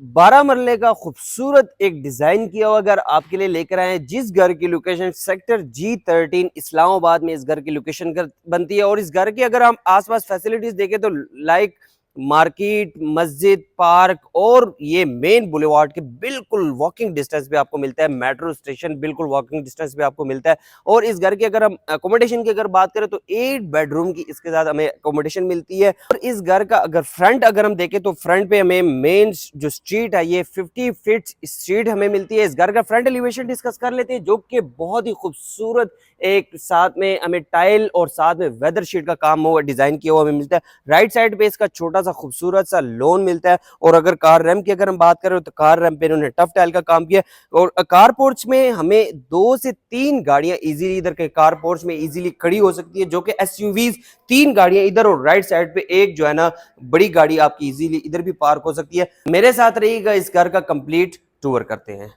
12 मरले का खूबसूरत एक डिजाइन किया हुआ घर आपके लिए लेकर आए हैं। जिस घर की लोकेशन सेक्टर G13 इस्लामाबाद में इस घर की लोकेशन बनती है। और इस घर की अगर हम आसपास फैसिलिटीज देखें तो लाइक मार्केट, मस्जिद, पार्क और ये मेन बुलेवार्ड के बिल्कुल वॉकिंग डिस्टेंस पे आपको मिलता है। मेट्रो स्टेशन बिल्कुल वॉकिंग डिस्टेंस पे आपको मिलता है। और इस घर की अगर हम अकोमोडेशन की अगर बात करें तो 8 बेडरूम की इसके साथ हमें अकोमोडेशन मिलती है। और इस घर का अगर फ्रंट अगर हम देखें तो फ्रंट पे हमें मेन जो स्ट्रीट है ये 50 फीट स्ट्रीट हमें मिलती है। इस घर का फ्रंट एलिवेशन डिस्कस कर लेते हैं, जो कि बहुत ही खूबसूरत एक साथ में हमें टाइल और साथ में वेदर शीट का काम हुआ डिजाइन किया हुआ हमें मिलता है। राइट साइड पे इसका छोटा सा खूबसूरत सा लॉन मिलता है। और अगर कार रैम्प की अगर हम बात करें तो कार रैम्प पे इन्होंने टफ टाइल का काम किया। और कार पोर्च में हमें 2 से 3 गाड़ियां इजीली इधर के कार पोर्च में इजीली खड़ी हो सकती है, जो कि एसयूवीज 3 गाड़ियां इधर और राइट साइड पे एक जो है ना बड़ी गाड़ी आपकी इजीली इधर भी पार्क हो सकती है। मेरे साथ रहिएगा, इस घर का कंप्लीट टूर करते हैं।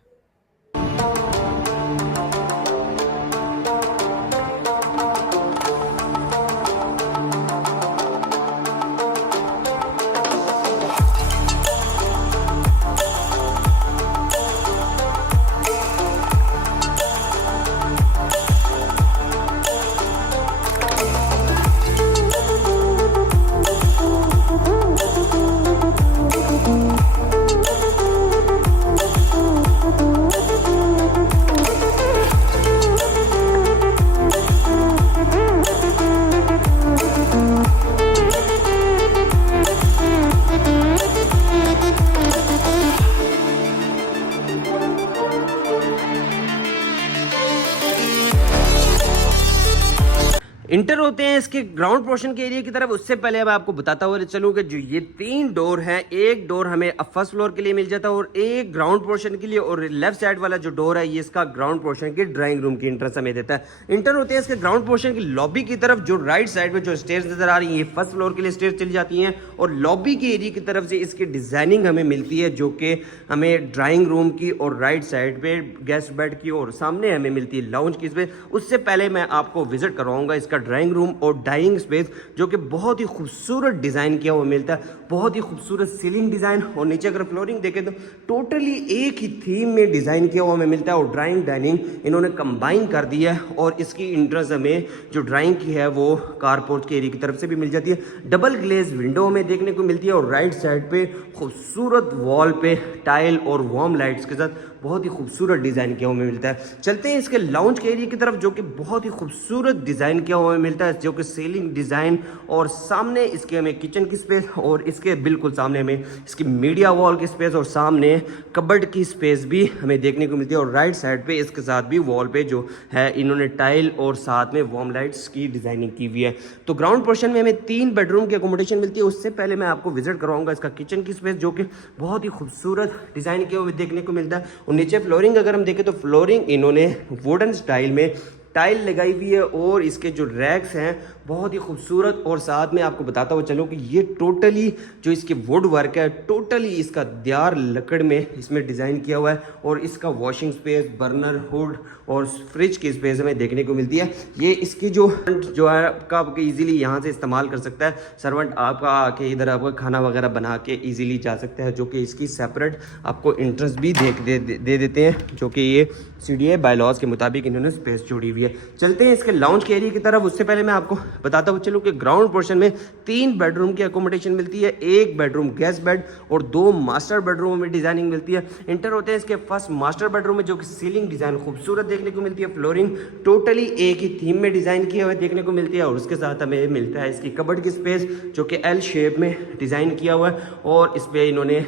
इंटर होते हैं इसके ग्राउंड पोर्शन के एरिया की तरफ। उससे पहले मैं आपको बताता हुआ चलूं कि जो ये 3 डोर हैं, एक डोर हमें फर्स्ट फ्लोर के लिए मिल जाता है और एक ग्राउंड पोर्शन के लिए। और लेफ्ट साइड वाला जो डोर है ये इसका ग्राउंड पोर्शन की ड्राइंग रूम की इंट्रेंस हमें देता है। इंटर होते हैं इसके ग्राउंड पोर्शन की लॉबी की तरफ। जो राइट साइड में जो स्टेयर्स नजर आ रही है ये फर्स्ट फ्लोर के लिए स्टेयर्स चली जाती हैं। और लॉबी के एरिया की तरफ से इसकी डिजाइनिंग हमें मिलती है, जो कि हमें ड्राइंग रूम की और राइट साइड पे गेस्ट बेड की और सामने हमें मिलती है लाउंज की स्पेस। उससे पहले मैं आपको विजिट करवाऊंगा इसका ड्राइंग रूम और डाइनिंग स्पेस, जो कि बहुत ही खूबसूरत डिजाइन किया हुआ मिलता है। बहुत ही खूबसूरत सीलिंग डिजाइन। और नीचे अगर फ्लोरिंग देखें तो टोटली एक ही थीम में डिजाइन किया हुआ हमें मिलता है। और ड्राइंग डाइनिंग इन्होंने कंबाइन कर दी है। और इसकी इंट्रेंस हमें जो ड्राइंग की है वो कारपोर्ट के एरिया की तरफ से भी मिल जाती है। डबल ग्लेज विंडो हमें देखने को मिलती है। और राइट साइड पे खूबसूरत वॉल पे टाइल और वार्म लाइट्स के साथ बहुत ही खूबसूरत डिजाइन किया हुआ मिलता है। चलते हैं इसके लाउंज के एरिया की तरफ, जो कि बहुत ही खूबसूरत डिजाइन किया हुआ मिलता है, जो कि सीलिंग डिजाइन। और सामने इसके हमें किचन की स्पेस और इसके बिल्कुल सामने हमें इसकी मीडिया वॉल की स्पेस और सामने कबर्ड की स्पेस भी हमें देखने को मिलती है। और राइट साइड पे इसके साथ भी वॉल पे जो है इन्होंने टाइल और साथ में वार्म लाइट्स की डिजाइनिंग की हुई है। तो ग्राउंड पोर्शन में हमें 3 बेडरूम की अकोमोडेशन मिलती है। उससे पहले मैं आपको विजिट करवाऊंगा इसका किचन की स्पेस, जो कि बहुत ही खूबसूरत डिजाइन किया हुआ देखने को मिलता है। और नीचे फ्लोरिंग अगर हम देखें तो फ्लोरिंग इन्होंने वुडन स्टाइल में टाइल लगाई हुई है। और इसके जो रैक्स हैं बहुत ही खूबसूरत। और साथ में आपको बताता हुआ चलो कि ये टोटली जो इसके वुड वर्क है टोटली इसका दियार लकड़ में इसमें डिज़ाइन किया हुआ है। और इसका वॉशिंग स्पेस, बर्नर, हुड और फ्रिज की स्पेस हमें देखने को मिलती है। ये इसकी जो है आपका इजीली यहाँ से इस्तेमाल कर सकता है। सर्वेंट आपका आके इधर आपका खाना वगैरह बना के इजीली जा सकता है, जो कि इसकी सेपरेट आपको इंट्रेंस भी दे देते हैं, जो कि ये CDA बायलॉज के मुताबिक इन्होंने स्पेस जोड़ी हुई है। चलते हैं इसके लाउंज के एरिया की तरफ। उससे पहले मैं आपको बताता हूँ चलो कि ग्राउंड पोर्शन में 3 बेडरूम की अकोमोडेशन मिलती है। एक बेडरूम गेस्ट बेड और 2 मास्टर बेडरूम में डिजाइनिंग मिलती है। इंटर होते हैं इसके फर्स्ट मास्टर बेडरूम में, जो कि सीलिंग डिजाइन खूबसूरत देखने को मिलती है। फ्लोरिंग टोटली एक ही थीम में डिजाइन किया हुआ देखने को मिलती है। और उसके साथ हमें मिलता है इसकी कबर्ड की स्पेस, जो कि L शेप में डिजाइन किया हुआ है। और इस पे इन्होंने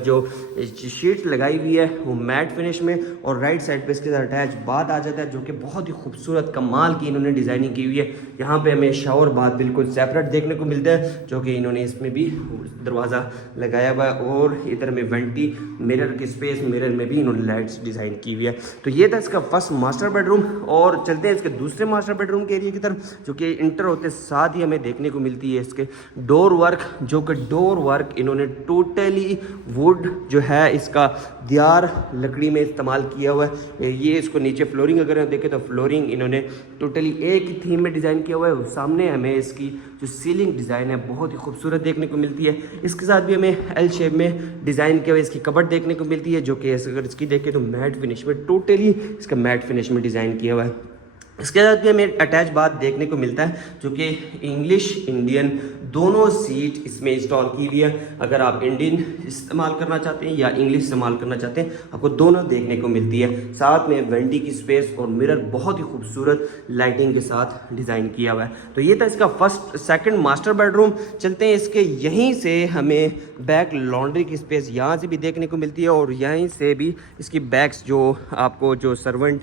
जो शीट लगाई हुई है वो मैट फिनिश में। और राइट साइड पे इसके साथ अटैच बाथ आ जाता है, जो कि बहुत ही खूबसूरत कमाल की इन्होंने डिजाइनिंग की हुई है। यहाँ पे हमें शावर बाथ बिल्कुल सेपरेट देखने को मिलता है, जो कि इन्होंने इसमें भी दरवाज़ा लगाया हुआ है। और इधर में वेंटी मिरर की स्पेस, मिरर में भी इन्होंने लाइट्स डिज़ाइन की हुई है। तो ये था इसका फर्स्ट मास्टर बेडरूम। और चलते हैं इसके दूसरे मास्टर बेडरूम के एरिया की तरफ, जो कि इंटर होते साथ ही हमें देखने को मिलती है इसके डोर वर्क, जो कि डोर वर्क इन्होंने टोटली वुड जो है इसका दियार लकड़ी में इस्तेमाल किया हुआ है। ये इसको नीचे फ्लोरिंग अगर देखें तो फ्लोरिंग इन्होंने टोटली एक ही थीम में डिज़ाइन किया हुआ है। सामने हमें इसकी जो सीलिंग डिज़ाइन है बहुत ही खूबसूरत देखने को मिलती है। इसके साथ भी हमें एल शेप में डिज़ाइन किया हुआ इसकी कबर्ड देखने को मिलती है, जो कि अगर इसकी देखें तो मैट फिनिश में, टोटली इसका मैट फिनिश में डिज़ाइन किया हुआ है। इसके साथ भी हमें अटैच बाथ देखने को मिलता है, जो कि इंग्लिश इंडियन दोनों सीट इसमें इंस्टॉल की हुई है। अगर आप इंडियन इस्तेमाल करना चाहते हैं या इंग्लिश इस्तेमाल करना चाहते हैं, आपको दोनों देखने को मिलती है। साथ में वेंटी की स्पेस और मिरर बहुत ही खूबसूरत लाइटिंग के साथ डिज़ाइन किया हुआ है। तो ये था इसका सेकंड मास्टर बेडरूम। चलते हैं इसके, यहीं से हमें बैक लॉन्ड्री की स्पेस यहाँ से भी देखने को मिलती है और यहीं से भी इसकी बैक्स जो आपको जो सर्वेंट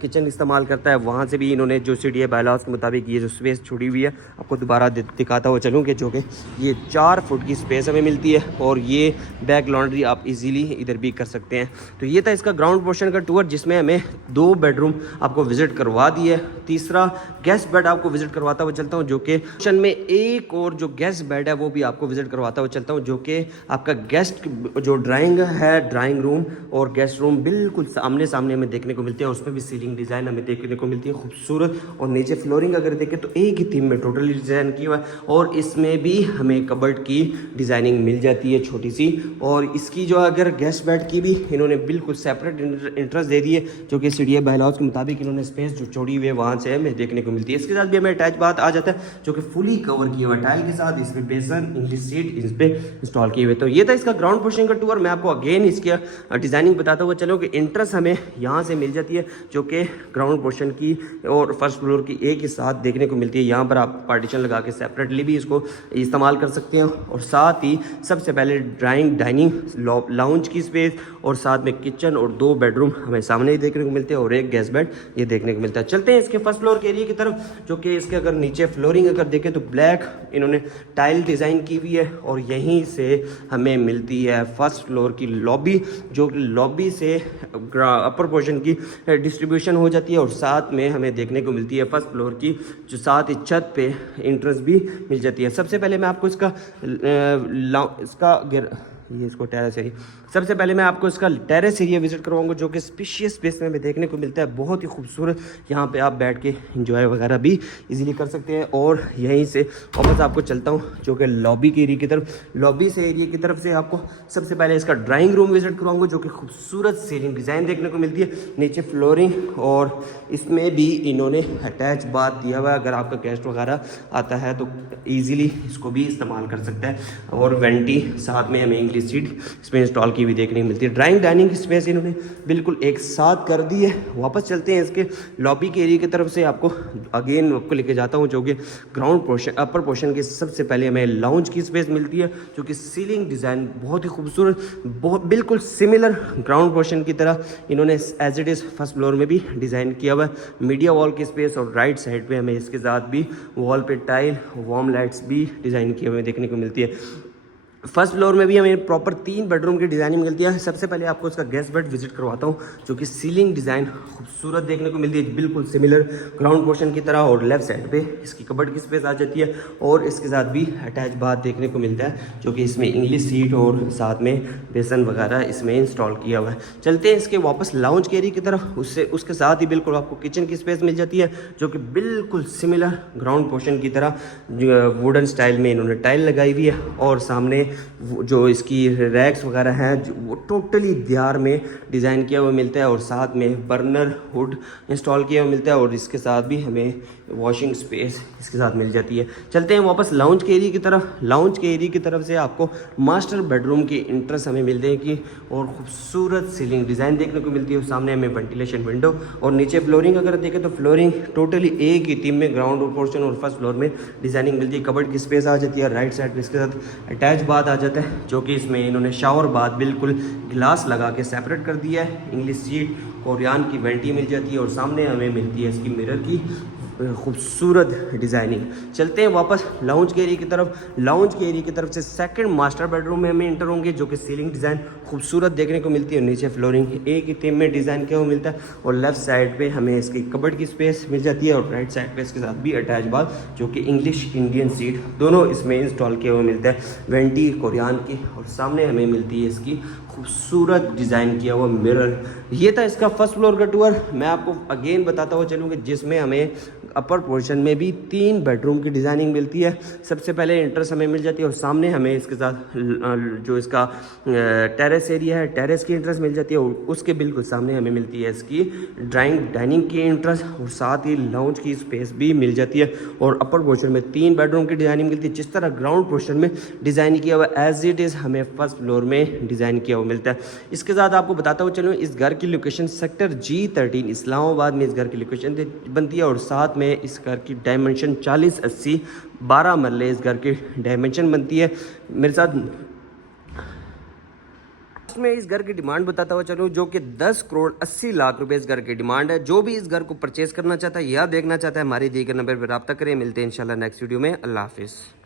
किचन इस्तेमाल करता है वहाँ से भी इन्होंने जो CDA बायलॉज के मुताबिक ये जो स्पेस छोड़ी हुई है, आपको दोबारा दिखाता हुआ चलूँ कि जो कि ये 4 फुट की स्पेस हमें मिलती है और ये बैक लॉन्ड्री आप इजीली इधर भी कर सकते हैं। तो ये था इसका ग्राउंड पोर्शन का टूर, जिसमें हमें 2 बेडरूम आपको विजिट करवा दिए। तीसरा गेस्ट बेड आपको विजिट करवाता हुआ चलता हूँ, जो कि पोर्शन में एक और जो गेस्ट बेड है वो भी आपको विजिट करवाता हुआ चलता हूँ, जो कि आपका गेस्ट जो ड्राइंग रूम और गेस्ट रूम बिल्कुल आमने सामने हमें देखने को मिलते हैं। उसमें भी सीलिंग डिज़ाइन हमें देखने को मिलती है खूबसूरत, और नीचे फ्लोरिंग अगर देखें तो एक ही थीम में टोटली डिज़ाइन किया हुआ है। और इसमें भी हमें कबर्ड की डिज़ाइनिंग मिल जाती है छोटी सी। और इसकी जो अगर गेस्ट बेड की भी इन्होंने बिल्कुल सेपरेट इंटरेस्ट दे दी है, जो कि CDA बायलॉज के मुताबिक इन्होंने स्पेस जो छोड़ी हुई है वहाँ से हमें देखने को मिलती है। इसके साथ भी हमें अटैच बाथ आ जाता है, जो कि फुली कवर किया हुआ टाइल के साथ। इसमें बेसन, इंग्लिश सीट इस पर इंस्टॉल किए हुए। तो ये था इसका ग्राउंड पोर्शन का टूर। मैं आपको अगेन इसकी डिज़ाइनिंग बताता हुआ चलो कि इंटरेस्ट हमें यहाँ से मिल जाती है, जो कि ग्राउंड पोर्शन की और फर्स्ट फ्लोर की एक ही साथ देखने को मिलती है। यहाँ पर आप पार्टीशन लगा के सेपरेटली भी इसको इस्तेमाल कर सकते हैं। और साथ ही सबसे पहले डाइनिंग लाउंज की स्पेस और साथ में किचन और 2 बेडरूम हमें सामने ही देखने को मिलते हैं और एक गेस्ट बेड ये देखने को मिलता है। चलते हैं इसके फर्स्ट फ्लोर के एरिया की तरफ, जो कि इसके अगर नीचे फ्लोरिंग अगर देखें तो ब्लैक इन्होंने टाइल डिज़ाइन की हुई है। और यहीं से हमें मिलती है फर्स्ट फ्लोर की लॉबी, जो लॉबी से अपर पोर्शन की डिस्ट्रीब्यूशन हो जाती है। और साथ में हमें देखने को मिलती है फर्स्ट फ्लोर की जो साथ ही छत पे एंट्रेंस भी मिल जाती है। सबसे पहले मैं आपको इसको टेरेस एरिया, सबसे पहले मैं आपको इसका टेरेस एरिया विजिट करवाऊंगा, जो कि स्पेशियस स्पेस में हमें देखने को मिलता है। बहुत ही खूबसूरत, यहाँ पे आप बैठ के एंजॉय वगैरह भी इजीली कर सकते हैं। और यहीं से वापस आपको चलता हूँ जो कि लॉबी के एरिया की तरफ। लॉबी से एरिया की तरफ से आपको सबसे पहले इसका ड्राइंग रूम विजिट करवाऊंगा, जो कि खूबसूरत सीलिंग डिज़ाइन देखने को मिलती है। नीचे फ्लोरिंग और इसमें भी इन्होंने अटैच बाथ दिया हुआ है। अगर आपका गेस्ट वगैरह आता है तो ईजिली इसको भी इस्तेमाल कर सकता है। और वेंटी साथ में हमें इंग्लिश सीट इसमें इंस्टॉल की भी देखने को मिलती है। ड्राइंग डाइनिंग की स्पेस इन्होंने बिल्कुल एक साथ कर दी है। वापस चलते हैं इसके लॉबी के एरिया की तरफ से, आपको अगेन आपको लेके जाता हूँ, जो कि ग्राउंड पोर्शन अपर पोर्शन के सबसे पहले हमें लाउंज की स्पेस मिलती है, जो कि सीलिंग डिज़ाइन बहुत ही खूबसूरत, बहुत बिल्कुल सिमिलर ग्राउंड पोर्शन की तरह इन्होंने as it is first floor में भी डिज़ाइन किया हुआ है। मीडिया वॉल की स्पेस और राइट साइड पे हमें इसके साथ भी वॉल पे टाइल, वार्म लाइट्स भी डिज़ाइन किए हुए देखने को मिलती है। फर्स्ट फ्लोर में भी हमें प्रॉपर 3 बेडरूम की डिज़ाइनिंग मिलती है। सबसे पहले आपको इसका गेस्ट बेड विजिट करवाता हूँ, जो कि सीलिंग डिज़ाइन खूबसूरत देखने को मिलती है, बिल्कुल सिमिलर ग्राउंड पोर्शन की तरह। और लेफ्ट साइड पे इसकी कबर्ड की स्पेस आ जाती है और इसके साथ भी अटैच बाथ देखने को मिलता है, जो कि इसमें इंग्लिश सीट और साथ में बेसन वगैरह इसमें इंस्टॉल किया हुआ है। चलते हैं इसके वापस लाउंज के एरिया की तरफ। उसके साथ ही बिल्कुल आपको किचन की स्पेस मिल जाती है, जो कि बिल्कुल सिमिलर ग्राउंड पोर्शन की तरह वुडन स्टाइल में इन्होंने टाइल लगाई हुई है। और सामने जो इसकी रैक्स वगैरह हैं वो टोटली दियार में डिज़ाइन किया हुआ मिलता है। और साथ में बर्नर हुड इंस्टॉल किया हुआ मिलता है और इसके साथ भी हमें वॉशिंग स्पेस इसके साथ मिल जाती है। चलते हैं वापस लाउंज के एरिया की तरफ। लाउंज के एरिया की तरफ से आपको मास्टर बेडरूम की इंट्रेंस हमें मिल जाएगी और खूबसूरत सीलिंग डिज़ाइन देखने को मिलती है। सामने हमें वेंटिलेशन विंडो और नीचे फ्लोरिंग अगर देखें तो फ्लोरिंग टोटली एक ही थीम में ग्राउंड पोर्शन और फर्स्ट फ्लोर में डिज़ाइनिंग मिलती है। कबर्ड की स्पेस आ जाती है। राइट साइड पर इसके साथ अटैच बाथ आ जाता है, जो कि इसमें इन्होंने शावर बाथ बिल्कुल गिलास लगा के सेपरेट कर दिया है। इंग्लिश सीट कोरियान की वेंटी मिल जाती है और सामने हमें मिलती है इसकी मिरर की खूबसूरत डिज़ाइनिंग। चलते हैं वापस लाउंज के एरिया की तरफ। लाउंज के एरिया की तरफ से सेकंड मास्टर बेडरूम में हमें इंटर होंगे, जो कि सीलिंग डिज़ाइन खूबसूरत देखने को मिलती है। नीचे फ्लोरिंग एक ही थीम में डिज़ाइन किया हुआ मिलता है और लेफ्ट साइड पे हमें इसकी कबर्ड की स्पेस मिल जाती है और राइट साइड पे इसके साथ भी अटैच बाथ, जो कि इंग्लिश इंडियन सीट दोनों इसमें इंस्टॉल किए हुए मिलते हैं। वेंटी कोरियान की, और सामने हमें मिलती है इसकी खूबसूरत डिज़ाइन किया हुआ मिरर। ये था इसका फर्स्ट फ्लोर का टूर। मैं आपको अगेन बताता हुआ चलूँगा, जिसमें हमें अपर पोर्शन में भी 3 बेडरूम की डिज़ाइनिंग मिलती है। सबसे पहले एंट्रेंस हमें मिल जाती है और सामने हमें इसके साथ जो इसका टेरेस एरिया है, टेरेस की एंट्रेंस मिल जाती है और उसके बिल्कुल सामने हमें मिलती है इसकी डाइनिंग की एंट्रेंस और साथ ही लाउंज की स्पेस भी मिल जाती है। और अपर पोर्शन में 3 बेडरूम की डिज़ाइनिंग मिलती है। जिस तरह ग्राउंड पोर्शन में डिज़ाइन किया हुआ एज इट इज़ हमें फर्स्ट फ्लोर में डिज़ाइन किया हुआ मिलता है। इसके साथ आपको बताता हुआ चलूँ, इस घर की लोकेशन सेक्टर G13 इस्लामाबाद में इस घर की लोकेशन बनती है और साथ में इस घर की डायमेंशन 40-80 12 मरले इस घर की डायमेंशन बनती है। मेरे साथ मैं इस घर की डिमांड बताता हुआ चलूँ, जो कि 10 करोड़ 80 लाख रुपए इस घर की डिमांड है। जो भी इस घर को परचेज करना चाहता है या देखना चाहता है, हमारी दी गए नंबर पर रब्ता करें। मिलते हैं इंशाल्लाह नेक्स्ट वीडियो में। अल्लाह हाफिज़।